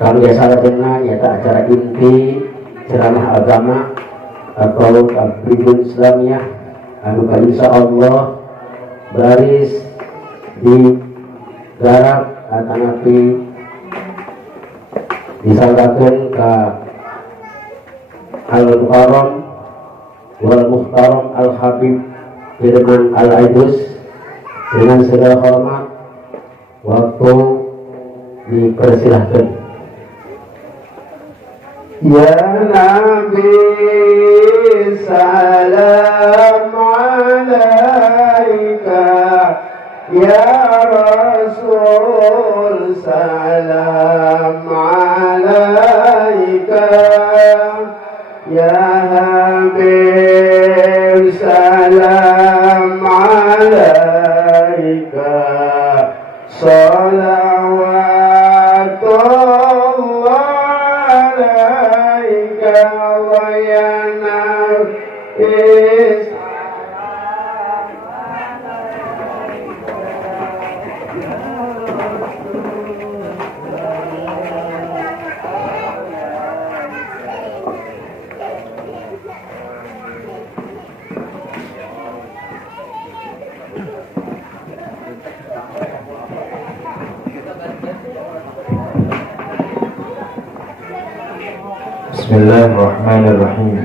Kang biasa lajenna nyata acara inti ceramah agama atau tabligh Islamiyah anu insyaallah baris di garap atanapi disaldakeun ka Al-Mukarram wal Muhtaram Al-Habib Firman Al-Aidus dengan segala hormat. Waktu dipersilahkan. Ya Nabi salam alaika, ya Rasul salam alaika, ya Habib salam alaika, salawatullah alaika wa ya Nabi. Bismillahirrahmanirrahim.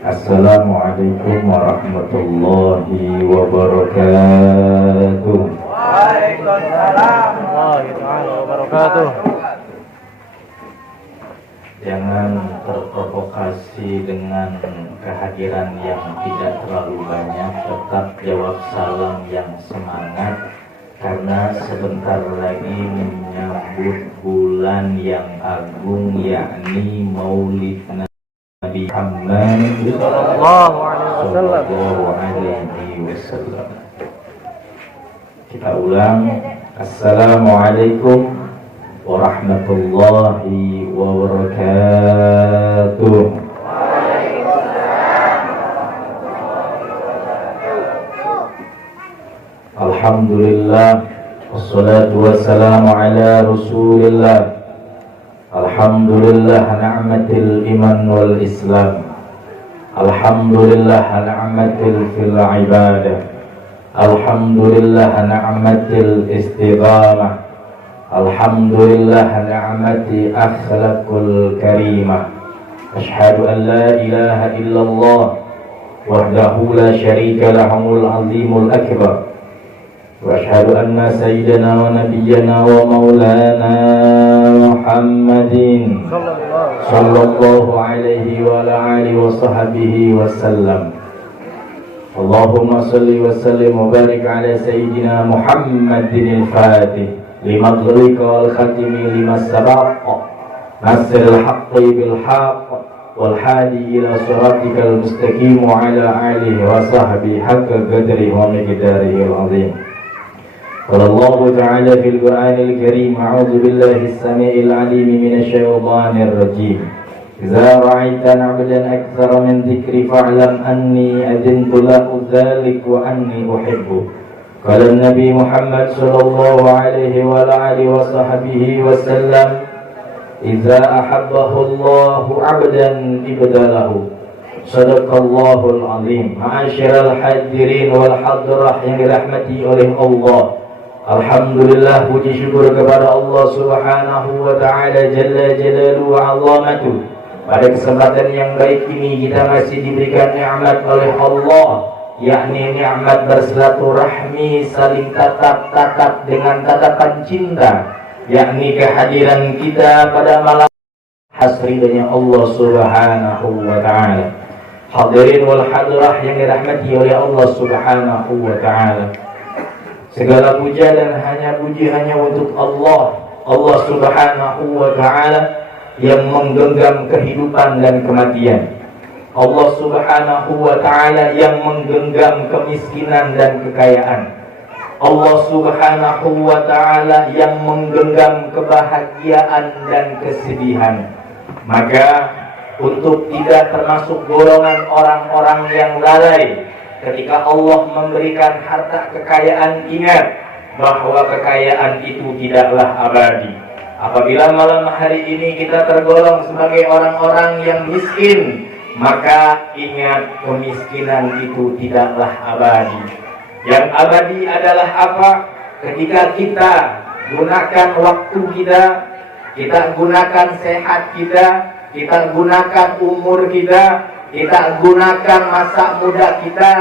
Assalamualaikum warahmatullahi wabarakatuh. Waalaikumsalam warahmatullahi wabarakatuh. Jangan terprovokasi dengan kehadiran yang tidak terlalu banyak. Tetap jawab salam yang semangat, karena sebentar lagi menyambut bulan yang agung, yakni Maulid Nabi Muhammad sallallahu alaihi wasallam. Kita ulang. Assalamualaikum warahmatullahi wabarakatuh. Alhamdulillah, wassalatu wassalamu ala rasulillah. Alhamdulillah ni'matil iman wal islam. Alhamdulillah ni'matil fil ibadah. Alhamdulillah ni'matil istiqamah. Alhamdulillah ni'mati akhlaqul karimah. Ashhadu an la ilaha illallah wahdahu la syarika lahul azimul akbar. وأشهد أن سيدنا ونبينا ومولانا محمد صلى الله عليه وعلى آله وصحبه وسلم. اللهم صل وسلم وبارك على سيدنا محمد الفاتح لما أغلق والختم لما سبق ناصر الحق بالحق والهادي إلى صراطك المستقيم وعلى آله وصحبه حق قدره ومقداره العظيم. قال الله تعالى في القرآن الكريم: أعوذ بالله السميع العليم من الشيطان الرجيم. إذا رأيت عبدا أكثر من ذكري فاعلم أني أذنت له ذلك وأني أحبه. قال النبي محمد صلى الله عليه وعلى آله وصحبه وسلم: إذا أحبه الله عبدا ابتلاه. صدق الله العظيم. Ma'asyiral hadirin wal hadirah yang dirahmati oleh Allah. Alhamdulillah, puji syukur kepada Allah Subhanahu wa ta'ala Jalla Jalaluhu wa 'azamatuh. Pada kesempatan yang baik ini kita masih diberikan nikmat oleh Allah, yakni nikmat bersilaturahmi, saling tatap dengan tatapan cinta, yakni kehadiran kita pada malam hasridanya Allah Subhanahu wa ta'ala. Hadirin wal hadirah yang dirahmati oleh Allah Subhanahu wa ta'ala, segala puja dan puji hanya untuk Allah. Allah Subhanahu wa ta'ala yang menggenggam kehidupan dan kematian. Allah Subhanahu wa ta'ala yang menggenggam kemiskinan dan kekayaan. Allah Subhanahu wa ta'ala yang menggenggam kebahagiaan dan kesedihan. Maka untuk tidak termasuk golongan orang-orang yang lalai ketika Allah memberikan harta kekayaan, ingat bahwa kekayaan itu tidaklah abadi. Apabila malam hari ini kita tergolong sebagai orang-orang yang miskin, maka ingat kemiskinan itu tidaklah abadi. Yang abadi adalah apa? Ketika kita gunakan waktu kita gunakan sehat kita gunakan umur kita gunakan masa muda kita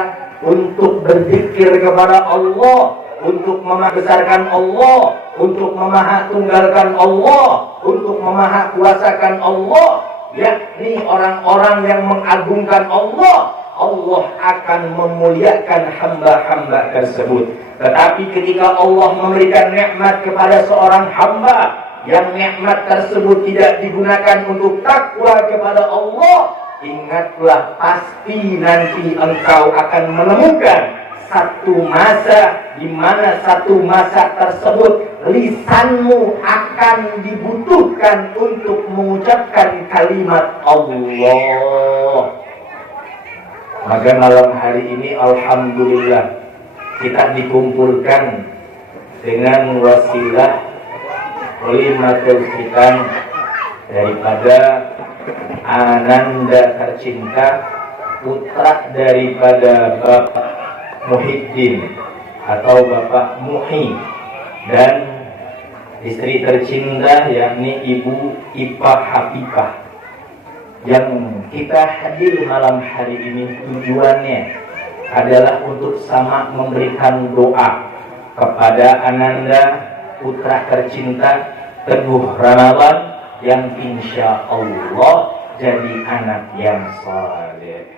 untuk berzikir kepada Allah, untuk membesarkan Allah, untuk memahatunggalkan Allah, untuk memahakuasakan Allah, yakni orang-orang yang mengagungkan Allah. Allah akan memuliakan hamba-hamba tersebut. Tetapi ketika Allah memberikan nikmat kepada seorang hamba, yang nikmat tersebut tidak digunakan untuk takwa kepada Allah, ingatlah pasti nanti engkau akan menemukan satu masa di mana satu masa tersebut lisanmu akan dibutuhkan untuk mengucapkan kalimat Allah. Maka malam hari ini alhamdulillah kita dikumpulkan dengan wasilah kalimatul khitam daripada Ananda tercinta, putra daripada Bapak Muhyiddin atau Bapak Muhi, dan istri tercinta yakni Ibu Ipah Hafifah. Yang kita hadir malam hari ini tujuannya adalah untuk sama memberikan doa kepada Ananda, putra tercinta Teguh Ramadan, yang insya Allah jadi anak yang saleh.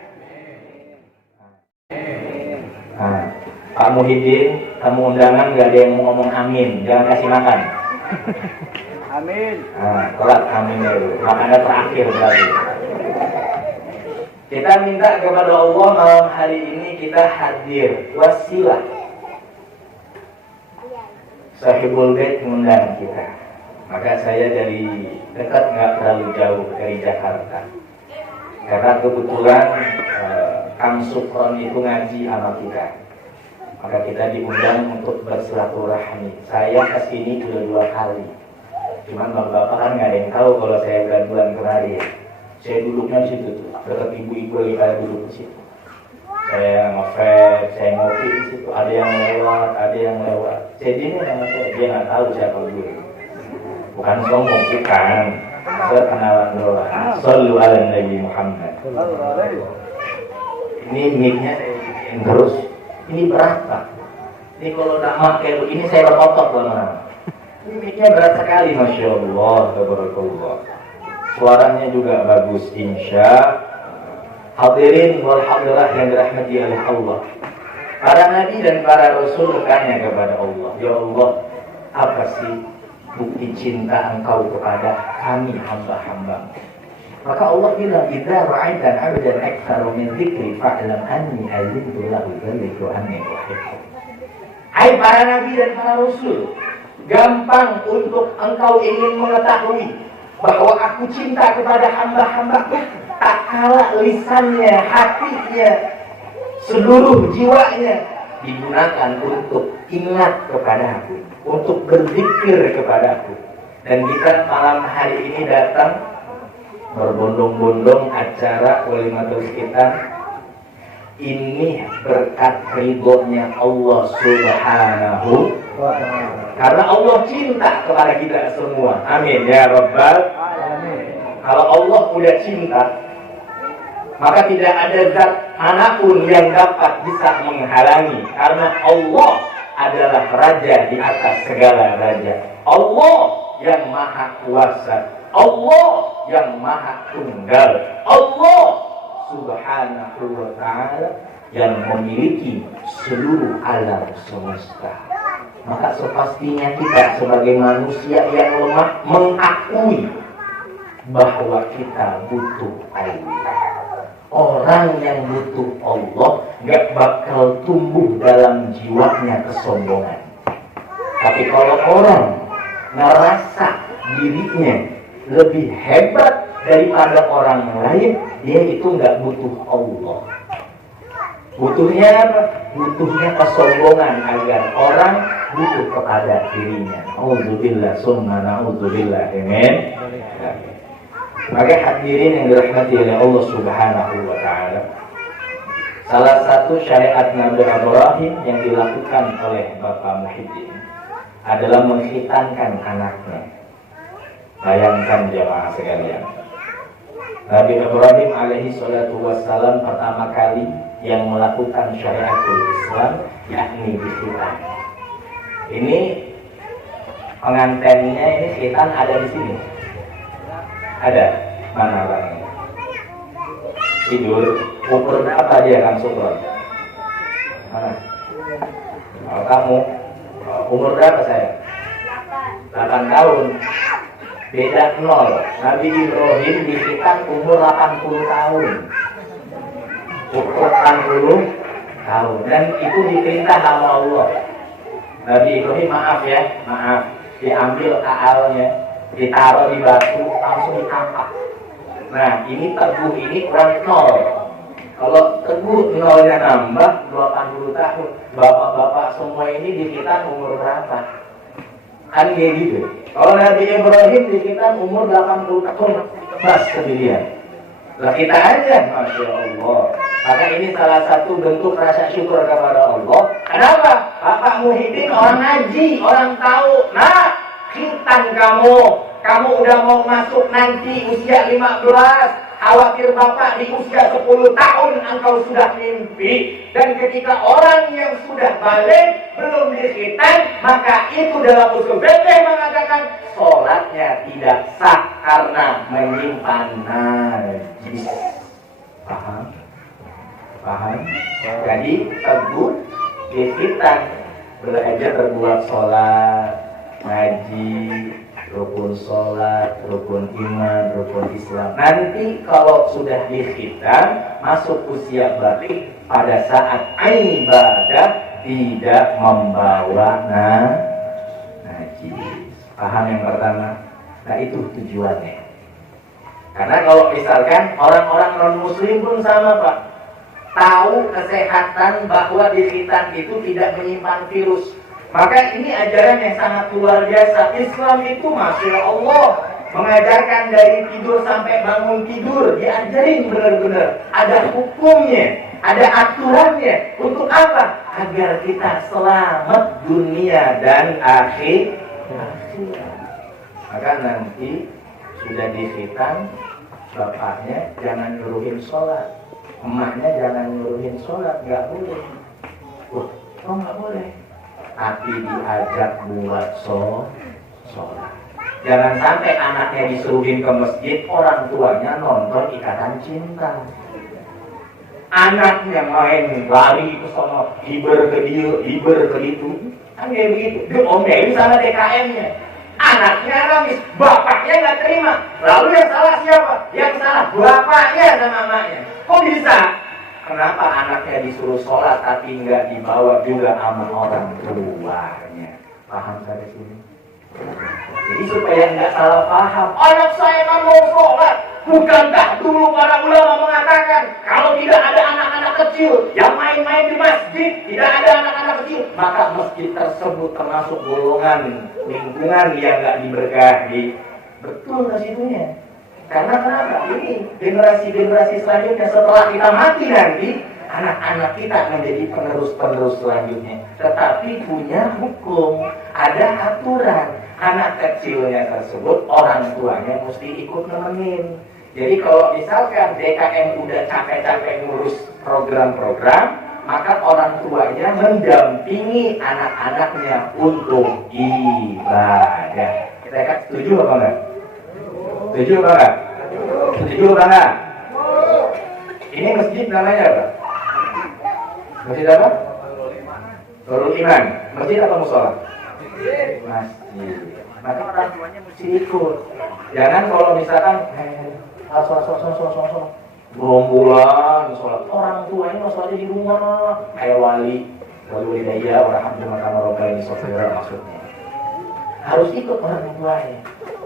Nah, Pak Muhyiddin, tamu undangan gak ada yang mau ngomong amin, jangan kasih makan. Amin. Nah, kelak amin dulu, makannya terakhir berarti. Kita minta kepada Allah malam hari ini kita hadir wasilah. Sahibul Bait mengundang kita. Maka saya dari dekat nggak terlalu jauh dari Jakarta. Karena kebetulan Kang Sukron itu ngaji sama kita. Maka kita diundang untuk bersilaturahmi. Saya kesini udah 2 kali. Cuman bapak-bapak kan nggak ada yang tahu kalau saya bulan kemarin. Saya duduknya di situ tuh, dekat ibu-ibu lagi pada duduk di situ. Saya ngefans, saya ngopi di situ. Ada yang lewat. Saya dini sama saya, dia nggak tahu siapa gue. Bukan sombong, bukan. Perkenalan doang. Shallu ala Nabi Muhammad. Ini mic-nya yang terus. Ini berat Pak. Ini kalau udah pakai begini saya berkotok bang. Ini mic-nya berat sekali, masya Allah, tabarakallah. Suaranya juga bagus, insya. Hadirin wal hadirah yang dirahmati oleh Allah. Para nabi dan para rasul bertanya kepada Allah, ya Allah, apa sih bukti cinta Engkau kepada kami hamba-hamba? Maka Allah bilang, idza ra'aitan 'abdan aktsaru min dzikri fa'lam anni azintu lahu dzalika anni uhibbu. Hai para nabi dan para rasul, gampang untuk engkau ingin mengetahui bahwa aku cinta kepada hamba-hambaku, tak kala lisannya, hatinya, seluruh jiwanya digunakan untuk ingat kepada aku, untuk berzikir kepada aku. Dan kita malam hari ini datang berbondong-bondong acara walimatul khitam ini berkat ridhonya Allah Subhanahu wa ta'ala. Karena Allah cinta kepada kita semua. Amin ya Rabbal alamin. Kalau Allah udah cinta, maka tidak ada zat manapun yang dapat bisa menghalangi. Karena Allah adalah raja di atas segala raja. Allah yang maha kuasa, Allah yang maha tunggal, Allah Subhanahu wa ta'ala yang memiliki seluruh alam semesta. Maka sepastinya kita sebagai manusia yang lemah mengakui bahwa kita butuh Allah. Orang yang butuh Allah gak bakal tumbuh dalam jiwanya kesombongan. Tapi kalau orang ngerasa dirinya lebih hebat daripada orang lain, dia itu gak butuh Allah. Butuhnya apa? Butuhnya kesombongan agar orang butuh kepada dirinya. Na'udzubillah, summa na'udzubillah. Amin. Maka hadirin yang dirahmati oleh Allah Subhanahu wa taala. Salah satu syariat Nabi Ibrahim yang dilakukan oleh Bapak Muhyiddin adalah menghitankan anaknya. Bayangkan jemaah sekalian. Nabi Ibrahim alaihi salatu wassalam pertama kali yang melakukan syariatul Islam yakni dikhitan. Ini pengantennya, ini khitan ada di sini. Ada? Mana orangnya? Tidur. Umur berapa dia Kang Sukron? Mana? Kalau kamu umur berapa saya? 8 tahun. Beda 0. Nabi Ibrahim dikhitan umur 80 tahun. Umur 80 tahun. Dan itu diperintah sama Allah. Nabi Ibrahim maaf, diambil kaalnya, ditaruh di batu, langsung ditangkap. Nah, ini teguh ini kurang 0. Kalau teguh 0-nya nambah 80 tahun. Bapak-bapak semua ini dikhitan umur berapa? Kan kayak gitu. Kalau Nabi Ibrahim dikhitan umur 80 tahun, pas kedirian. Lah kita aja, Masya Allah. Maka ini salah satu bentuk rasa syukur kepada Allah. Kenapa? Bapak Muhyiddin orang ngaji, orang tahu. Nah, khitan kamu udah mau masuk nanti usia 15. Khawatir bapak di usia 10 tahun engkau sudah mimpi. Dan ketika orang yang sudah balik belum dikhitan, maka itu dalam usul fikih mengatakan sholatnya tidak sah karena menyimpan najis. Paham? Jadi teguh dikhitan, belajar berbuat sholat, ngaji, rukun sholat, rukun iman, rukun Islam. Nanti kalau sudah dikhitan, masuk usia balik, pada saat ibadah tidak membawa najis. Paham yang pertama? Nah itu tujuannya. Karena kalau misalkan orang-orang non-muslim pun sama Pak, tahu kesehatan bahwa dikhitan itu tidak menyimpan virus. Maka ini ajaran yang sangat luar biasa. Islam itu Masya Allah mengajarkan dari tidur sampai bangun tidur. Diajarin benar-benar. Ada hukumnya, ada aturannya. Untuk apa? Agar kita selamat dunia dan akhir. Maka nanti sudah dikhitan, bapaknya jangan nyuruhin sholat, emaknya jangan nyuruhin sholat. Gak boleh. Kok gak boleh? Tapi diajak buat sholat. Jangan sampai anaknya disuruhin ke masjid, orang tuanya nonton Ikatan Cinta. Anaknya main lari ke sana, hiber ke dia, hiber ke itu. Kan kayak begitu. Diomelin sama DKM-nya. Anaknya nangis, bapaknya nggak terima. Lalu yang salah siapa? Yang salah bapaknya sama mamanya. Kok bisa? Kenapa anaknya disuruh sholat tapi nggak dibawa juga sama orang tuanya? Paham sampai sini? Jadi supaya nggak salah paham, anak saya kan mau sholat. Bukankah dulu para ulama mengatakan kalau tidak ada anak-anak kecil yang main-main di masjid, tidak ada anak-anak kecil, maka masjid tersebut termasuk golongan lingkungan yang nggak diberkahi. Betul nggak situnya? Karena kenapa? Ini generasi-generasi selanjutnya setelah kita mati nanti, anak-anak kita menjadi penerus-penerus selanjutnya. Tetapi punya hukum, ada aturan. Anak kecilnya tersebut, orang tuanya mesti ikut nemenin. Jadi kalau misalkan DKM udah capek-capek ngurus program-program, maka orang tuanya mendampingi anak-anaknya untuk ibadah. Kita kan setuju apa enggak? Setuju apa enggak? Setuju apa enggak? Ini masjid namanya apa? Masjid apa? Nurul Iman. Masjid apa musola? Masjid. Maka orang tuanya mesti ikut. Jangan kalau misalkan gerombolan sholat, orang tuanya mau sholatnya di rumah kayak wali daya orang hamil makam rokai ini sofira maksudnya harus ikut orang tuanya.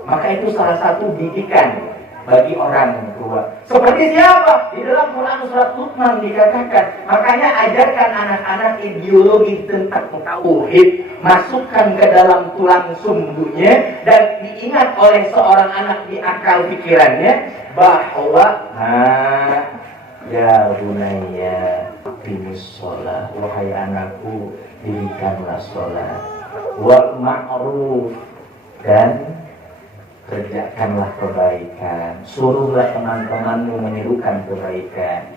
Maka itu salah satu didikan bagi orang tua. Seperti siapa? Di dalam Quran surat Luqman dikatakan, makanya ajarkan anak-anak ideologi tentang tauhid, masukkan ke dalam tulang sumbunya, dan diingat oleh seorang anak di akal pikirannya bahwa ya bunayya aqimus shalah, wahai anakku dirikanlah sholat, wal ma'ruf, dan kerjakanlah kebaikan, suruhlah teman-temanmu menyerukan kebaikan,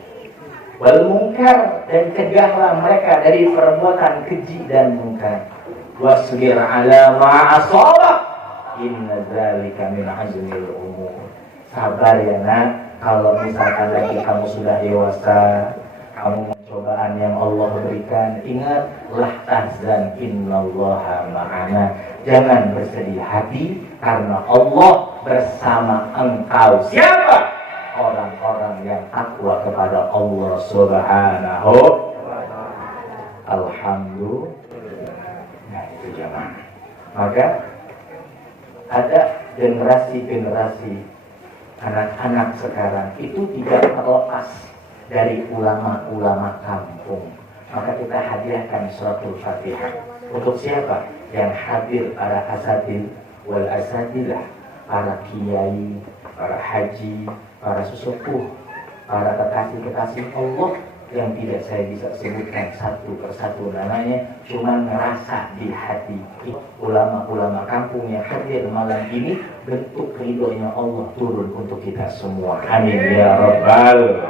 wal munkar, dan cegahlah mereka dari perbuatan keji dan munkar, wasbir ala ma asabak, inna dzalika min azmil umur. Sabar ya nak, kalau misalkan lagi kamu sudah dewasa, kamu cobaan yang Allah berikan, ingatlah tahzan innallaha ma'ana. Jangan bersedih hati karena Allah bersama engkau. Siapa? Orang-orang yang takwa kepada Allah Subhanahu. Alhamdulillah. Nah itu jamaah. Maka ada generasi-generasi anak-anak sekarang itu tidak terlepas dari ulama-ulama kampung. Maka kita hadiahkan suratul Fatihah. Untuk siapa? Yang hadir para asatid wal asatidah, para kiai, para haji, para sesepuh, para kekasih-kekasih Allah yang tidak saya bisa sebutkan satu persatu namanya, cuma ngerasa di hati. Ulama-ulama kampung yang hadir malam ini, bentuk ridhonya Allah turun untuk kita semua. Amin ya rabbal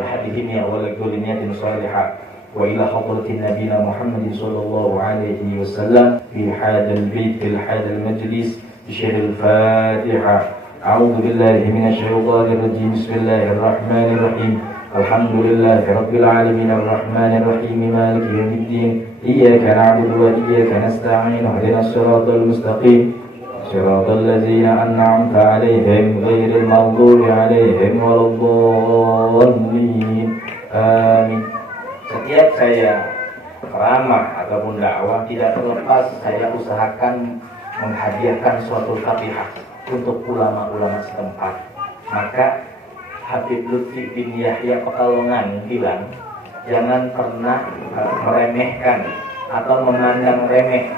alamin ya wal kulliyatin salihah. Wa ila hadratin nabiyina Muhammadin sallallahu alaihi wasallam fi hadal bait fil hadal majlis bi syaril Fatihah. A'udzu billahi minasy syaithanir rajim. Bismillahirrahmanirrahim. Alhamdulillahi rabbil alamin arrahmanir rahim maliki yaumiddin. Iyyaka na'budu wa iyyaka nasta'in. Ihdinas siratal mustaqim. Siratal ladzina an'amta 'alaihim ghairil maghdubi 'alaihim waladdallin. Amin. Setiap saya ceramah ataupun dakwah, tidak terlepas saya usahakan menghadiahkan suatu Fatihah untuk ulama-ulama setempat. Maka Habib Lutfi bin Yahya Pekalongan bilang, jangan pernah meremehkan atau memandang remeh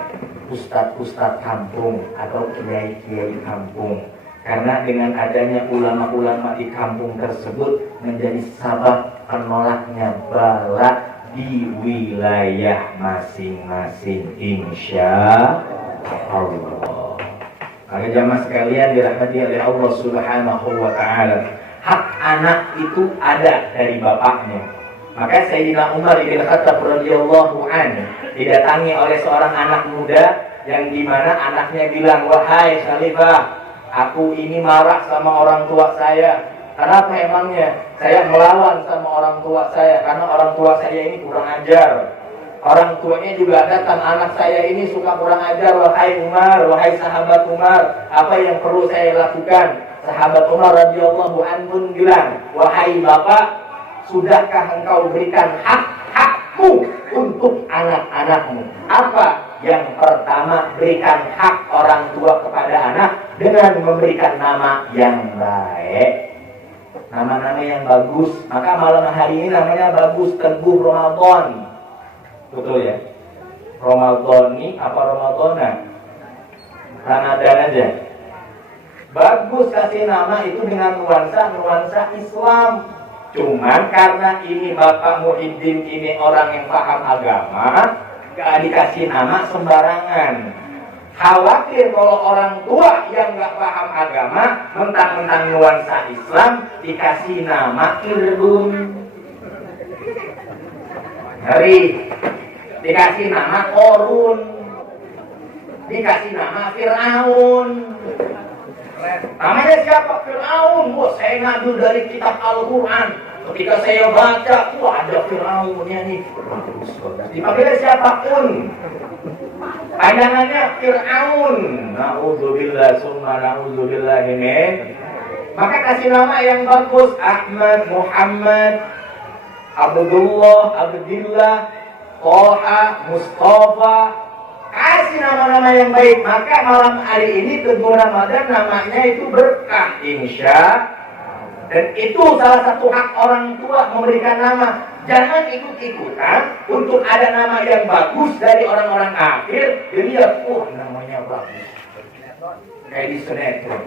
ustadz-ustadz kampung atau kiai-kiai kampung. Karena dengan adanya ulama-ulama di kampung tersebut menjadi sabab penolaknya bala di wilayah masing-masing, insya Allah. Maka jamaah sekalian dirahmati oleh Allah Subhanahu wa ta'ala, hak anak itu ada dari bapaknya. Maka Sayyidina Umar bin Khattab radhiyallahu anhu didatangi oleh seorang anak muda yang dimana anaknya bilang, wahai Khalifah, aku ini marah sama orang tua saya. Kenapa emangnya? Saya melawan sama orang tua saya karena orang tua saya ini kurang ajar. Orang tuanya juga datang, anak saya ini suka kurang ajar. Wahai Umar, wahai sahabat Umar, apa yang perlu saya lakukan? Sahabat Umar radhiyallahu anhu bilang, wahai bapak, sudahkah engkau berikan hak-hakmu untuk anak-anakmu? Apa? Yang pertama, berikan hak orang tua kepada anak dengan memberikan nama yang baik, nama-nama yang bagus. Maka malam hari ini namanya bagus, Teguh Ramadan. Betul ya? Ramadan ini apa Ramadana? Ramadan aja. Bagus kasih nama itu dengan nuansa Islam. Cuman karena ini Bapak Muhyiddin ini orang yang paham agama, gak dikasih nama sembarangan. Khawatir kalau orang tua yang gak paham agama, mentang-mentang nuansa Islam, dikasih nama Irdun, ngeri. Dikasih nama Korun, dikasih nama Fir'aun. Namanya siapa? Fir'aun. Wah, saya ngambil dari kitab Al-Quran. Ketika saya baca, wah ada Fir'aunnya nih. Dipanggilnya siapapun, panjangannya Fir'aun. Na'udzubillah summa na'udzubillah min. Maka kasih nama yang bagus, Ahmad, Muhammad, Abdullah, Abdillah, Toha, Mustafa. Kasih kasih nama-nama yang baik. Maka malam hari ini 7 Ramadan namanya itu berkah, insya. Dan itu salah satu hak orang tua memberikan nama. Jangan ikut-ikutan untuk ada nama yang bagus dari orang-orang kafir. Jadi ya, namanya bagus. Kayak di sinetron.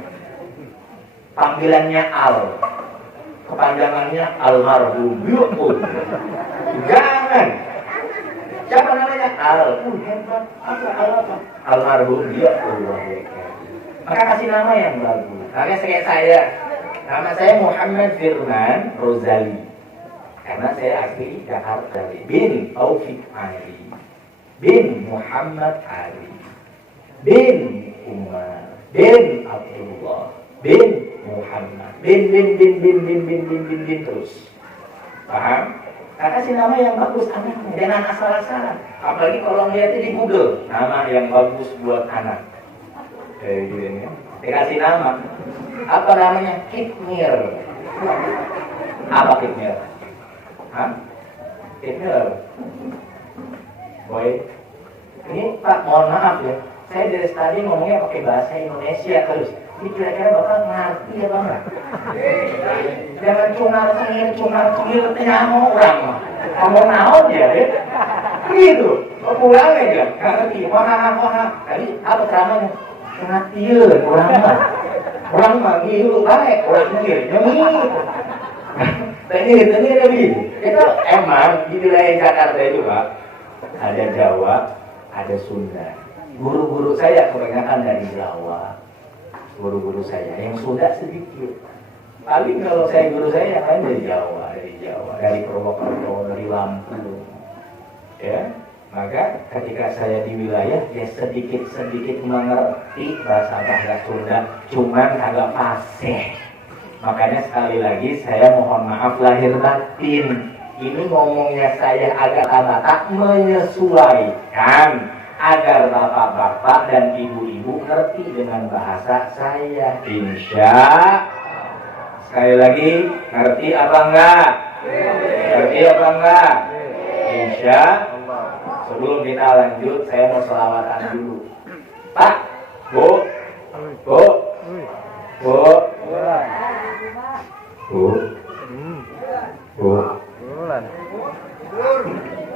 Panggilannya Al, kepanjangannya almarhum. Jangan. Siapa namanya? Al. Hebat. Apa? Almarhum. Maka kasih nama yang bagus. Makanya kayak saya. Nama saya Muhammad Firman Rozali. Karena saya asli Jakarta. Bin Taufik Ali. Bin Muhammad Ali. Bin Umar. Bin Abdullah. Bin Muhammad. Bin terus. Paham? Nah, kasih nama yang bagus anaknya. Jangan asal-asalan. Apalagi kalau melihatnya di Google. Nama yang bagus buat anak. Kayak gini ya. Dikasih nama. Apa namanya? Kitmir. Apa Kitmir? Hah? Kitmir. Boy. Ini Pak, mohon maaf ya. Saya dari tadi ngomongnya pakai bahasa Indonesia terus. Ini kira-kira Bapak ngerti ya Bang? Jangan cungar-cengir, nyamuk orang mah. Ngomong naon ya, begitu. Pulang aja, nggak ngerti. Wah. Tadi apa ceramahnya? Ngertiin orang mah. Orang mah ngilu baik, orang ngirnya gitu. Tengir lebih. Itu emang di wilayah Jakarta itu Pak, ada Jawa, ada Sunda. Guru-guru saya kebanyakan dari Jawa. Guru-guru saya yang Sunda sedikit. Paling kalau saya guru saya kan dari Jawa, dari Purwokerto, dari Lampung. Ya, maka ketika saya di wilayah, ya sedikit mengerti bahasa Sunda, cuman agak fasih. Makanya sekali lagi saya mohon maaf lahir batin. Ini ngomongnya saya agak tak menyesuaikan agar bapak-bapak dan ibu-ibu ngerti dengan bahasa saya. Insya. Sekali lagi, ngerti apa enggak? Ngerti apa enggak? Insya. Sebelum kita lanjut, saya mau selawatan dulu. Pak, Bu,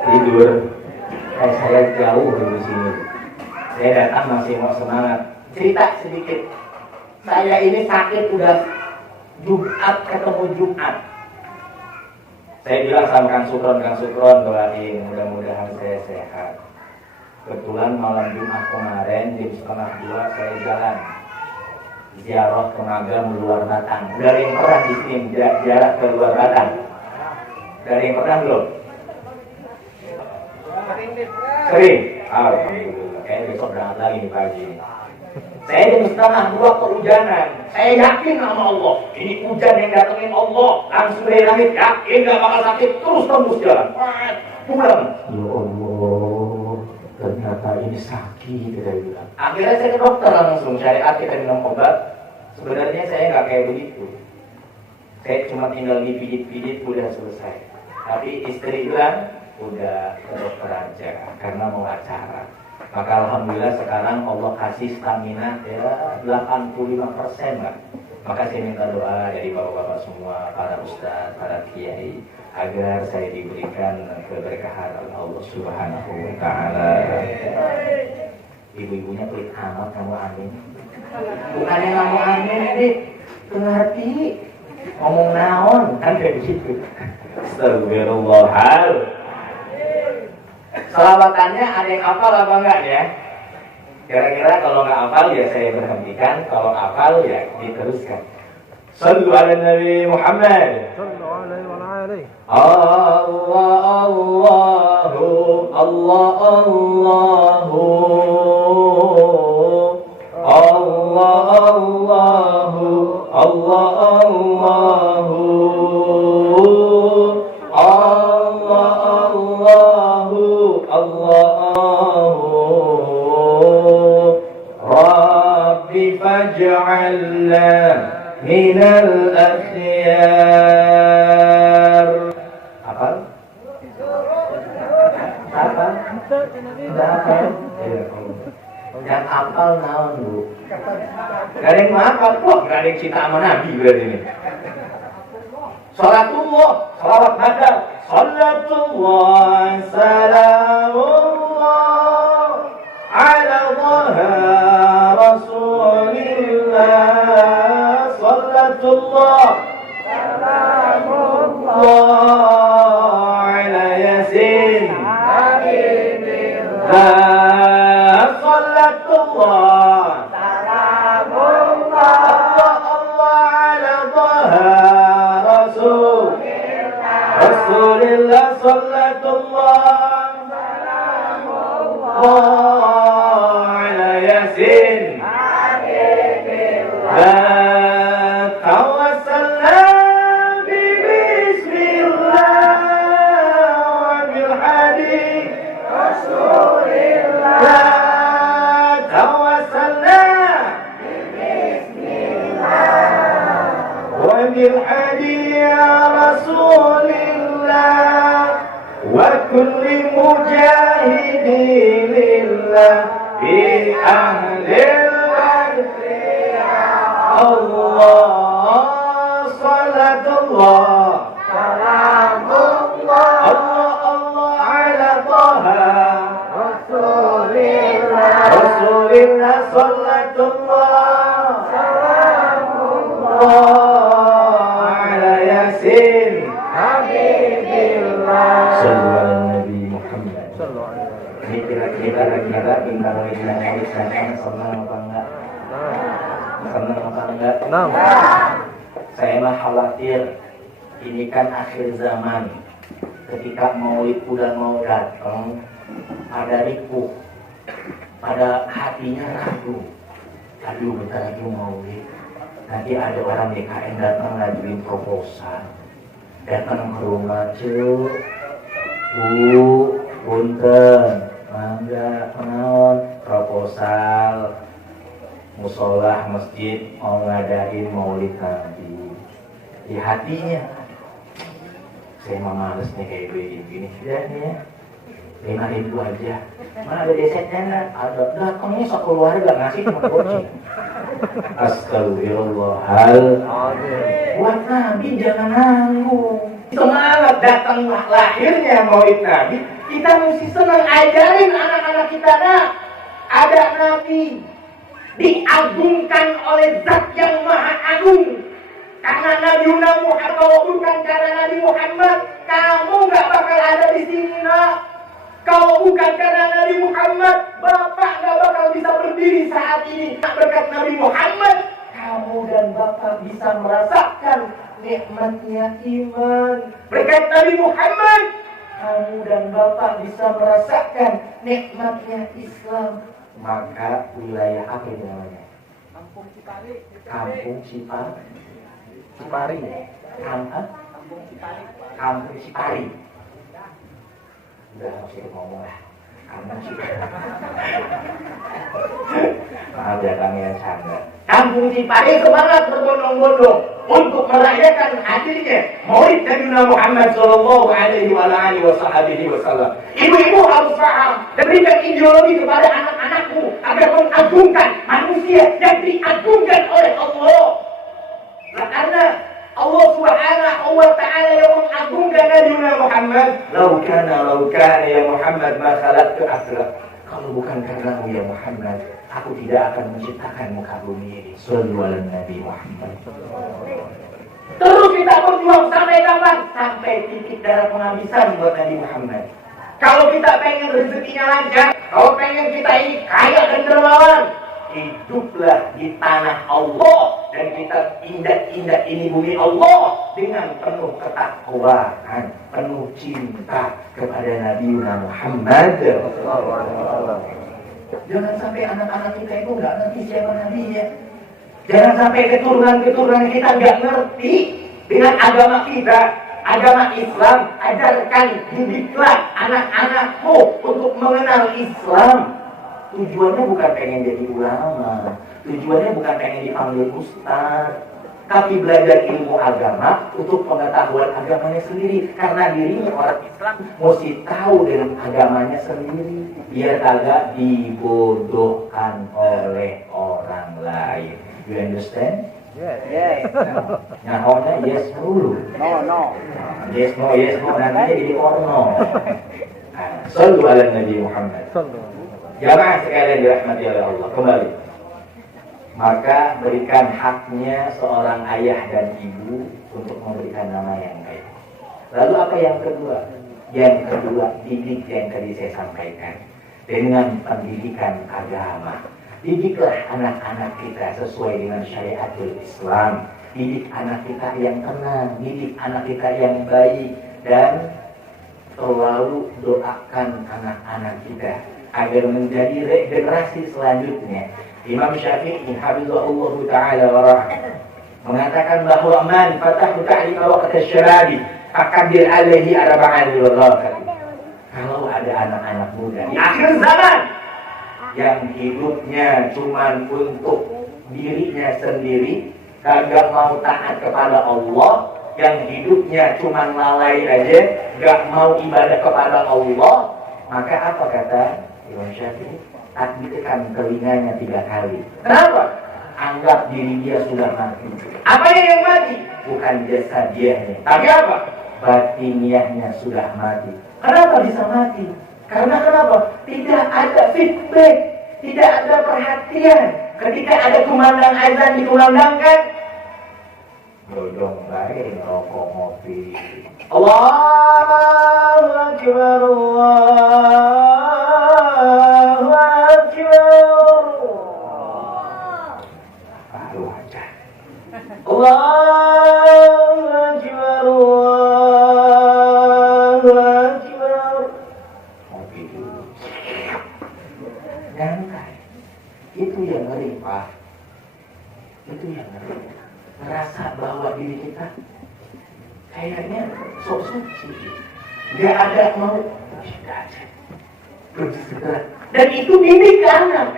tidur. Saya jauh dari sini. Saya datang masih mau semangat. Cerita sedikit. Saya ini sakit udah Jumat ketemu Jumat. Saya bilang sama Kang Sukron doain mudah-mudahan saya sehat. Kebetulan malam Jumat kemarin jam 1:30 saya jalan ziarah ke Magam luar Batang. Dari yang pernah di sini jarak ke luar Batang? Dari yang pernah belum? Sering? Alhamdulillah. Kayaknya besok berangkat lagi nih pagi. Saya jam 1:30 kehujanan. Saya yakin sama Allah. Ini hujan yang datengin Allah. Langsung dari langit. Yakin gak bakal sakit. Terus tembus jalan. Pulang. Ya Allah. Ternyata ini sakit. Dia bilang. Akhirnya saya ke dokter langsung. Syariat kita minum obat. Sebenarnya saya gak kayak begitu. Saya cuma tinggal dipijit-pijit. Udah selesai. Tapi istri bilang. Udah ke dokter aja. Karena mau acara. Maka alhamdulillah sekarang Allah kasih stamina ya 85% lah. Maka saya minta doa dari bapak-bapak semua, para ustaz, para kiai, agar saya diberikan keberkahan oleh Allah Subhanahu wa taala. Ibu-ibunya pelit amat kamu amin. Bukannya kamu amin ini ngerti ngomong naon kan kayak gitu. Astagfirullahal. Selawatannya ada yang hafal apa enggak ya? Kira-kira kalau nggak hafal ya saya berhentikan, kalau hafal ya diteruskan. Sallu ala Nabi Muhammad. فاجعلنا من الأخيار. Apa? Apa? Yang hafal naon dulu. Gak ada yang hafal kok, gak ada yang cinta sama Nabi berarti ini. Salatullah, salawat badal. Salatullah, salamullah ala dhaha Rasulillah. Salatullah, salamullah ala Yasin Habibillah. Salatullah, salamullah Allah ala dhaha Rasulillah. Salatullah, salamullah ala Yasin Habibillah. Tawassalna bi bismillah wa bil hadith Rasulillah. Tawassalna bi bismillah wa bil hadith Rasulillah wa kulli mujahidin lillah fi ahlil ardi Allah. Salatullah, salamullah Allah Allah ala Taha Rasulillah. Salatullah, salamullah ala Yasin Habibillah. Sallallahu Nabi Muhammad. Ini kira-kira bintang ini senang apa enggak? Senang apa enggak? Saya mah khawatir ini kan akhir zaman. Ketika maulid udah mau datang, ada ripuh, pada hatinya ragu. Aduh, bentar lagi maulid. Nanti ada orang DKN datang ngajuin proposal, datang ke rumah, cuk, bu, punten, mangga, penaon, proposal, musolah masjid mau ngadain maulid Nabi. Di hatinya, saya mah males nih kayak begini, sudah nih ya, 5.000 aja. Mana ada desetnya? Ada. Datangnya sekeluarga ngasih cuma goceng. Astagfirullahaladzim. Buat Nabi jangan nanggung. Semangat datang lahirnya maulid Nabi, kita mesti senang ajarin anak-anak kita. Nah, ada Nabi diagungkan oleh Zat yang Maha Agung. Karena Nabi Muhammad, kalau bukan karena Nabi Muhammad, kamu nggak bakal ada di sini, nak. Kalau bukan karena Nabi Muhammad, Bapak nggak bakal bisa berdiri saat ini. Berkat Nabi Muhammad, kamu dan Bapak bisa merasakan nikmatnya iman. Berkat Nabi Muhammad, kamu dan Bapak bisa merasakan nikmatnya Islam. Maka wilayah apa ini namanya? Kampung Cipari. Kampung Cipari. Cipari. Kampung Cipari. Kampung Cipari. Udah harus itu ngomong lah. Kampung Cipari. Maaf ya kami yang canda. Kampung Cipari semangat berbondong-bondong untuk merayakan hadirnya maulid Nabi Muhammad sallallahu alaihi wasallam. Ibu-ibu harus paham dan berikan ideologi kepada anak-anakmu agar mengagungkan manusia yang diagungkan oleh Allah. Nah, karena Allah Subhanahu wa ta'ala yang mengagungkan Nabi Muhammad. Lau kana ya Muhammad ma khalaqtu asrak. Kalau bukan karena ya Muhammad, aku tidak akan menciptakan muka bumi ini. Sallallahu alaihi Nabi Muhammad. Terus kita berjuang sampai kapan? Sampai titik darah penghabisan buat Nabi Muhammad. Kalau kita pengen rezekinya lancar, kalau pengen kita ini kaya dan dermawan, hiduplah di tanah Allah dan kita indah-indah ini bumi Allah dengan penuh ketakwaan, penuh cinta kepada Nabi Muhammad. Jangan sampai anak-anak kita itu nggak ngerti siapa Nabinya. Jangan sampai keturunan-keturunan kita nggak ngerti dengan agama kita, agama Islam. Ajarkan, didiklah anak-anakmu untuk mengenal Islam. Tujuannya bukan pengen jadi ulama, tujuannya bukan pengen dipanggil ustaz, tapi belajar ilmu agama untuk pengetahuan agamanya sendiri. Karena dirinya orang Islam mesti tahu dengan agamanya sendiri, biar kagak dibodohkan oleh orang lain. You understand? Yes. Nyahonya yes dulu. No. Yes no nantinya jadi no. Sallu ala Nabi Muhammad. Jamaah sekalian dirahmati oleh Allah. Kembali. Maka berikan haknya seorang ayah dan ibu untuk memberikan nama yang baik. Lalu apa yang kedua? Yang kedua, didik yang tadi saya sampaikan. Dengan pendidikan agama. Didiklah anak-anak kita sesuai dengan syariatul Islam. Didik anak kita yang tenang, didik anak kita yang baik, dan selalu doakan anak-anak kita agar menjadi generasi selanjutnya. Imam Syafi'i hafizahullah taala wa rahimah mengatakan bahwa man fatahu ta'lima waqt asy-syarabi faqadir alaihi arba'an lil-ghafil. Kalau ada anak-anak muda di akhir zaman yang hidupnya cuma untuk dirinya sendiri, kagak mau taat kepada Allah, yang hidupnya cuma lalai aja, gak mau ibadah kepada Allah, maka apa kata Imam Syafi'i? Takbirkan telinganya 3 kali. Kenapa? Anggap diri dia sudah mati. Apanya yang mati? Bukan jasadiahnya, tapi apa? Batiniahnya sudah mati. Kenapa bisa mati? Karena kenapa? Tidak ada feedback, tidak ada perhatian. Ketika ada kumandang azan dikumandangkan, dodong baik, rokok, ngopi. Allahu Akbar, Allahu Akbar. Baru aja. Allahu Akbar, Allahu Akbar. Ngopi dulu. Jangan. Itu yang ngeri, Pak. Itu yang ngeri. Merasa bahwa diri kita kayaknya sok suci, nggak ada mau aja, dan itu didik ke anak,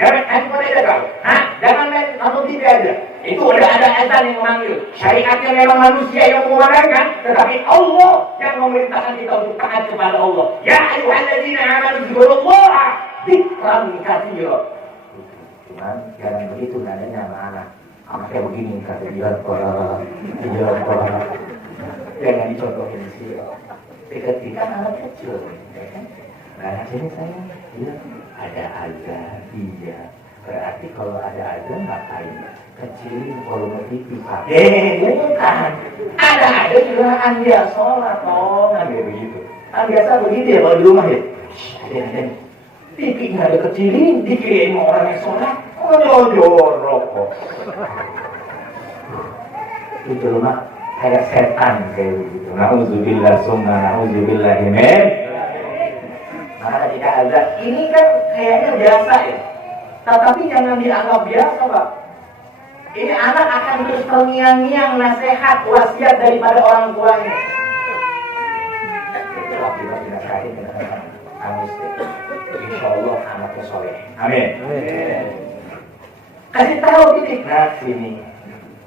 jangan handphone aja kau, jangan main nonton TV aja. Itu udah ada azan yang memanggil. Syariatnya memang manusia yang memandangkan, tetapi Allah yang memerintahkan kita untuk taat kepada Allah. Ya ayyuhalladzina amanu dzkurullaha dzikran katsira. Cuman jangan begitu nadanya sama anak. Anaknya begini, kata dia jangan dicontohin sih. Ketika anak kecil, nah ini saya bilang ada azan, iya. Berarti kalau ada azan ngapain? Kecilin volume TV, Pak. Bukan. Ada jualan dia sholat, nggak begitu. Biasa begitu ya kalau di rumah ya. Ada. TV nggak ada kecilin, dikirain mau orang yang sholat. Rokok. Itu mah kayak setan kayak begitu. Nauzubillah summa nauzubillah min. Maka tidak ada. Ini kan kayaknya biasa ya. Tetapi jangan dianggap biasa, Pak. Ini anak akan terus terngiang-ngiang nasihat wasiat daripada orang tuanya. Itulah kita dinasihatin dengan insya Allah anaknya soleh. Amin. Kasih tahu titik. Nah sini,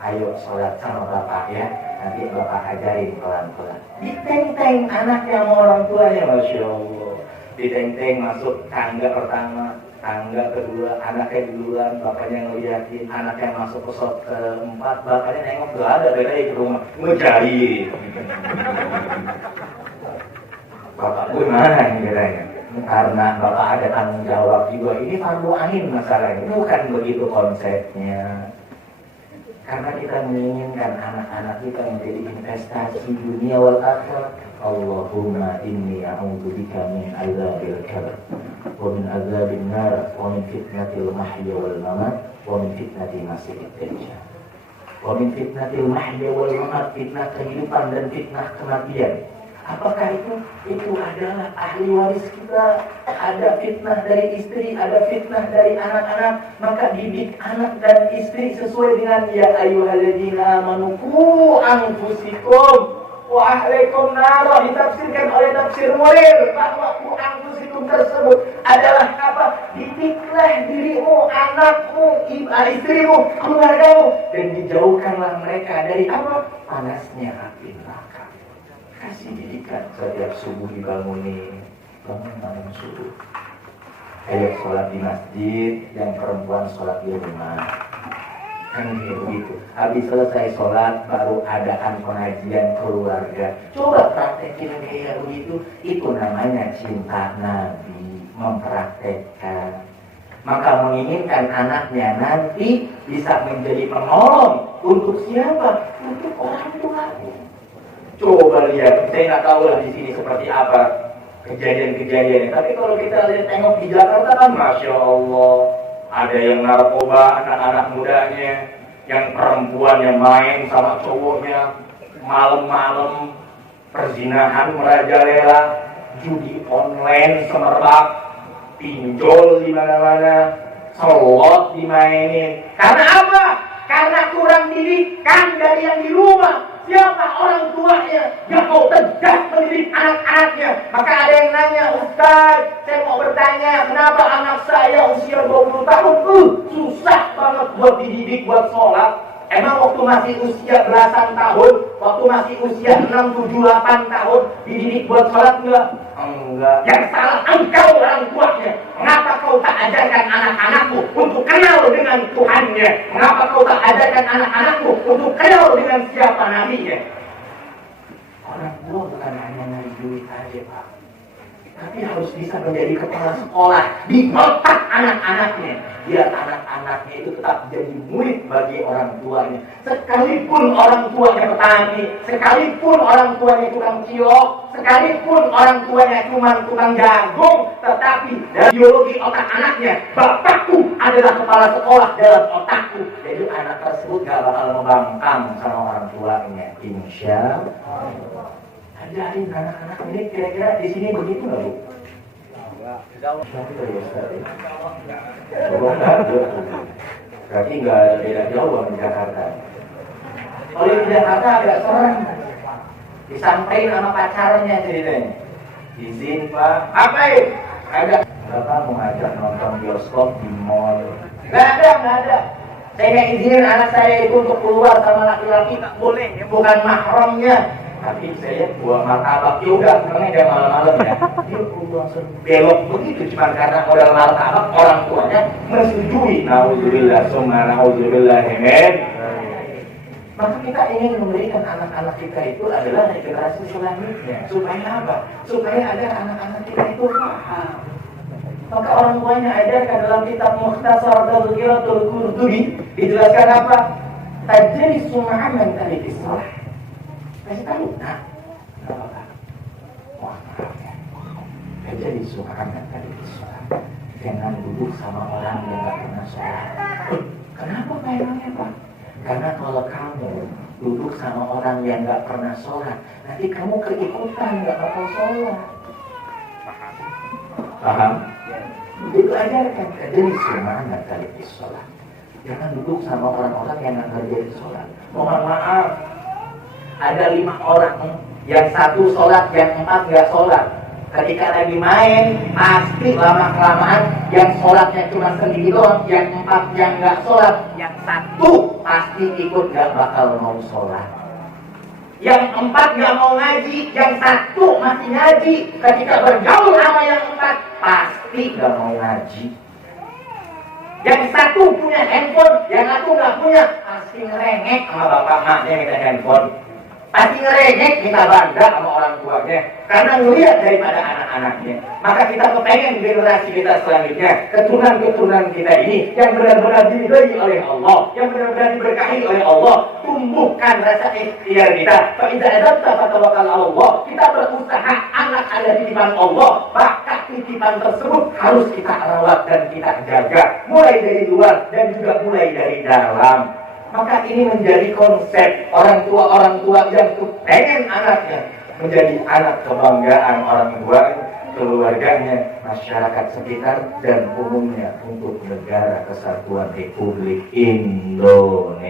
ayo sholat sama bapak ya. Nanti bapak ajarin pelan-pelan. Diteng-teng anaknya sama orang tuanya, masya Allah. Diteng-teng masuk tangga pertama, tangga kedua, anaknya duluan, bapaknya ngeliatin. Anaknya masuk ke shot keempat, bapaknya nengok gak ada beda di rumah, ngejahit. Bapak gue mana yang bedanya? Karena bapak ada tanggung jawab juga. Ini fardu ain masalahnya. Bukan begitu konsepnya. Karena kita menginginkan anak-anak kita menjadi investasi dunia wal akhirah. Allahumma inni a'udzubika min azabil qabr wa min azabin nar wa min fitnatil mahya wal mamat wa min fitnatil masiihid dajjal wa min fitnatil mahya wal mamat, fitnah kehidupan dan fitnah kematian. Apakah itu adalah ahli waris kita? Ada fitnah dari istri, ada fitnah dari anak-anak. Maka didik anak dan istri sesuai dengan ya ayyuhalladzina amanu qu anfusikum wa ahlikum nar, ditafsirkan oleh tafsir Murir bahwa qu anfusikum hukum tersebut adalah apa? Didiklah dirimu, anakmu, istrimu, keluargamu, dan dijauhkanlah mereka dari apa? Panasnya api neraka. Kasih didikan setiap subuh dibangunin, bangun subuh. Ayo sholat di masjid, yang perempuan sholat di rumah. Kan begitu. Habis selesai sholat baru adakan pengajian keluarga. Coba praktekin kayak begitu. Itu namanya cinta Nabi, mempraktekkan. Maka menginginkan anaknya nanti bisa menjadi penolong untuk siapa? Untuk orang tuanya. Coba lihat, saya nggak tahu lah di sini seperti apa kejadian-kejadian. Tapi kalau kita lihat tengok di Jakarta kan, masya Allah, ada yang narkoba anak-anak mudanya, yang perempuan yang main sama cowoknya, malam-malam perzinahan merajalela, judi online semerbak, pinjol di mana-mana, slot dimainin. Karena apa? Karena kurang didikan dari yang di rumah. Siapa orang tuanya yang mau tegas mendidik anak-anaknya? Maka ada yang nanya, Ustaz, saya mau bertanya, kenapa anak saya usia 20 tahun susah banget buat dididik, buat sholat? Emang waktu masih usia belasan tahun, waktu masih usia 6, 7, 8 tahun, dididik buat sholat enggak? Enggak. Yang salah engkau orang tuanya. Mengapa kau tak ajarkan anak-anakmu untuk kenal dengan Tuhannya? Mengapa kau tak ajarkan anak-anakmu untuk kenal dengan siapa nabinya? Orang tua bukan hanya nyari duit aja, Pak, tapi harus bisa menjadi kepala sekolah di otak anak-anaknya. Biar anak-anaknya itu tetap jadi murid bagi orang tuanya. Sekalipun orang tuanya petani, sekalipun orang tuanya tukang ciok, sekalipun orang tuanya cuma tukang jagung, tetapi dalam biologi otak anaknya, bapakku adalah kepala sekolah dalam otakku. Jadi anak tersebut gak bakal membangkang sama orang tuanya. Insya Allah. Ajarin anak-anak ini, kira-kira di sini begitu nggak, Bu? Berarti nggak beda jauh di Jakarta. Kalau di Jakarta agak serem. Disampaikan sama pacarnya ceritanya. Izin Pak, apa itu? Ada. Bapak mau ngajak nonton bioskop di mall. Nggak ada. Saya nggak izinin anak saya itu untuk keluar sama laki-laki, tak boleh. Bukan mahramnya. Tapi saya buat martabak, yaudah, karena dia malam-malam ya. Dia langsung belok begitu, cuma karena modal martabak orang tuanya menyetujui. Nauzubillah, summa nauzubillah, amin. Maka kita ingin memberikan anak-anak kita itu adalah generasi selanjutnya. Supaya apa? Supaya agar anak-anak kita itu paham. Maka orang tuanya ajarkan dalam kitab Mukhtasar Tadhkiratul Qurtubi, dijelaskan apa? Tajri sum'aman tadi salah. Kasih tahu, nah, mohon maaf ya. Jadi subhanallah tadi sholat, jangan duduk sama orang yang nggak pernah sholat. Kenapa kayaknya Pak? Karena kalau kamu duduk sama orang yang nggak pernah sholat, nanti kamu keikutan nggak bakal sholat. Paham? Itu ajarkan jadi subhanallah tadi sholat. Jangan duduk sama orang-orang yang nggak ngerjain sholat. Mohon maaf. Ada 5 orang, yang 1 sholat, yang 4 nggak sholat. Ketika lagi main, pasti lama-kelamaan yang sholatnya cuma sendiri doang, yang 4 yang nggak sholat, yang 1 pasti ikut nggak bakal mau sholat. Yang 4 nggak mau ngaji, yang 1 masih ngaji. Ketika bergaul sama yang 4, pasti nggak mau ngaji. Yang 1 punya handphone, yang 1 nggak punya, pasti ngerengek sama bapak maknya minta handphone. Pasti ngerengek, minta bangga sama orang tuanya karena ngelihat daripada anak-anaknya. Maka kita kepengen generasi kita selanjutnya, keturunan-keturunan kita ini yang benar-benar diridhai oleh Allah, yang benar-benar diberkahi oleh Allah. Tumbuhkan rasa ikhtiar kita. Faiza adzabta fatawakkal 'ala Allah. Kita berusaha, anak ada titipan Allah, maka titipan tersebut harus kita rawat dan kita jaga, mulai dari luar dan juga mulai dari dalam. Maka ini menjadi konsep orang tua yang pengen anaknya menjadi anak kebanggaan orang tua, keluarganya, masyarakat sekitar, dan umumnya untuk negara kesatuan Republik Indonesia.